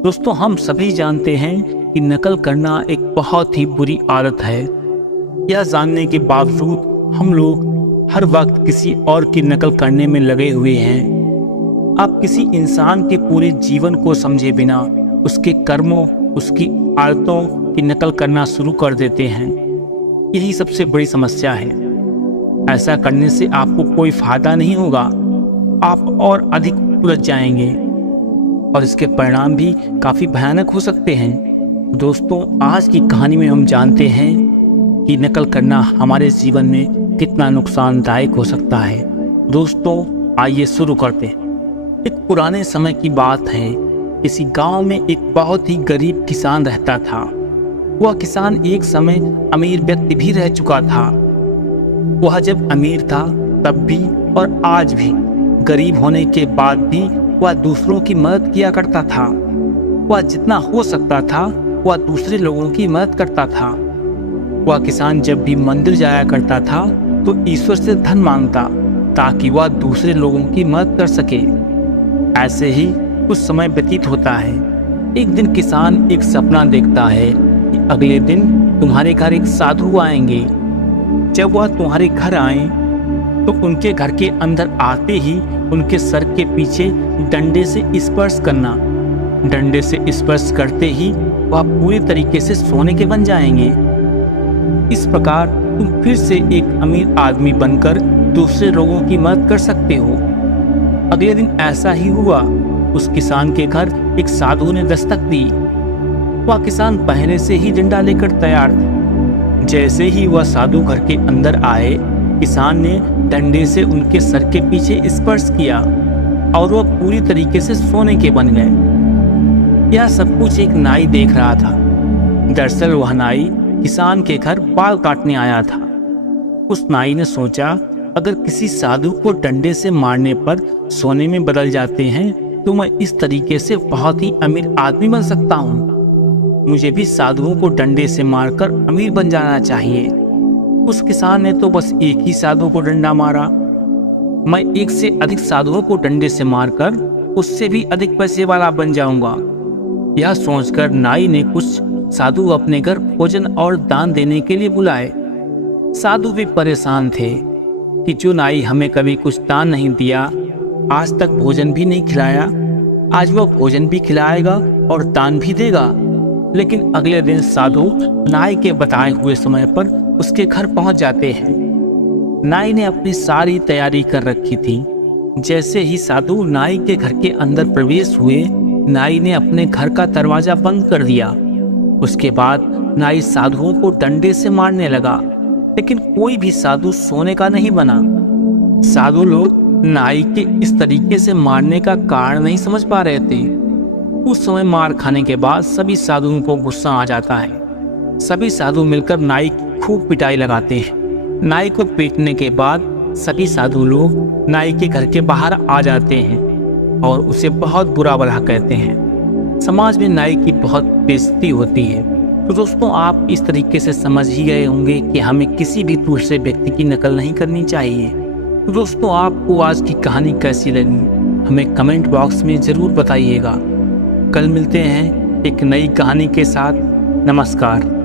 दोस्तों, हम सभी जानते हैं कि नकल करना एक बहुत ही बुरी आदत है। यह जानने के बावजूद हम लोग हर वक्त किसी और की नकल करने में लगे हुए हैं। आप किसी इंसान के पूरे जीवन को समझे बिना उसके कर्मों, उसकी आदतों की नकल करना शुरू कर देते हैं। यही सबसे बड़ी समस्या है। ऐसा करने से आपको कोई फायदा नहीं होगा, आप और अधिक उलझ जाएंगे और इसके परिणाम भी काफ़ी भयानक हो सकते हैं। दोस्तों, आज की कहानी में हम जानते हैं कि नकल करना हमारे जीवन में कितना नुकसानदायक हो सकता है। दोस्तों, आइए शुरू करते हैं। एक पुराने समय की बात है। किसी गांव में एक बहुत ही गरीब किसान रहता था। वह किसान एक समय अमीर व्यक्ति भी रह चुका था। वह जब अमीर था तब भी और आज भी गरीब होने के बाद भी वह दूसरों की मदद किया करता था। वह जितना हो सकता था वह दूसरे लोगों की मदद करता था। वह किसान जब भी मंदिर जाया करता था तो ईश्वर से धन मांगता ताकि वह दूसरे लोगों की मदद कर सके। ऐसे ही कुछ समय व्यतीत होता है। एक दिन किसान एक सपना देखता है कि अगले दिन तुम्हारे घर एक साधु आएंगे। जब वह तुम्हारे घर आए तो उनके घर के अंदर आते ही उनके सर के पीछे डंडे से स्पर्श करना। डंडे से स्पर्श करते ही वह पूरी तरीके से सोने के बन जाएंगे। इस प्रकार तुम फिर से एक अमीर आदमी बनकर दूसरे लोगों की मदद कर सकते हो। अगले दिन ऐसा ही हुआ। उस किसान के घर एक साधु ने दस्तक दी। वह किसान पहले से ही डंडा लेकर तैयार था। जैसे ही वह साधु घर के अंदर आए, किसान ने डंडे से उनके सर के पीछे स्पर्श किया और वह पूरी तरीके से सोने के बन गए। यह सब कुछ एक नाई देख रहा था। दरअसल वह नाई किसान के घर बाल काटने आया था। उस नाई ने सोचा, अगर किसी साधु को डंडे से मारने पर सोने में बदल जाते हैं तो मैं इस तरीके से बहुत ही अमीर आदमी बन सकता हूँ। मुझे भी साधुओं को डंडे से मारकर अमीर बन जाना चाहिए। उस किसान ने तो बस एक ही साधु को डंडा मारा। मैं एक से अधिक साधुओं को डंडे से मारकर उससे भी अधिक पैसे वाला बन जाऊंगा। यह सोचकर नाई ने कुछ साधु अपने घर भोजन और दान देने के लिए बुलाए। साधु भी परेशान थे कि जो नाई हमें कभी कुछ दान नहीं दिया, आज तक भोजन भी नहीं खिलाया, आज वह भोजन भी खिलाएगा और दान भी देगा। लेकिन अगले दिन साधु नाई के बताए हुए समय पर उसके घर पहुंच जाते हैं। नाई ने अपनी सारी तैयारी कर रखी थी। जैसे ही साधु नाई के घर के अंदर प्रवेश हुए, नाई ने अपने घर का दरवाजा बंद कर दिया। उसके बाद नाई साधुओं को डंडे से मारने लगा, लेकिन कोई भी साधु सोने का नहीं बना। साधु लोग नाई के इस तरीके से मारने का कारण नहीं समझ पा रहे थे। उस समय मार खाने के बाद सभी साधुओं को गुस्सा आ जाता है। सभी साधु मिलकर नाई की खूब पिटाई लगाते हैं। नाई को पीटने के बाद सभी साधु लोग नाई के घर के बाहर आ जाते हैं और उसे बहुत बुरा भला कहते हैं। समाज में नाई की बहुत बेइज्जती होती है। तो दोस्तों, आप इस तरीके से समझ ही गए होंगे कि हमें किसी भी दूसरे व्यक्ति की नकल नहीं करनी चाहिए। तो दोस्तों, आपको आज की कहानी कैसी लगी हमें कमेंट बॉक्स में ज़रूर बताइएगा। कल मिलते हैं एक नई कहानी के साथ। नमस्कार।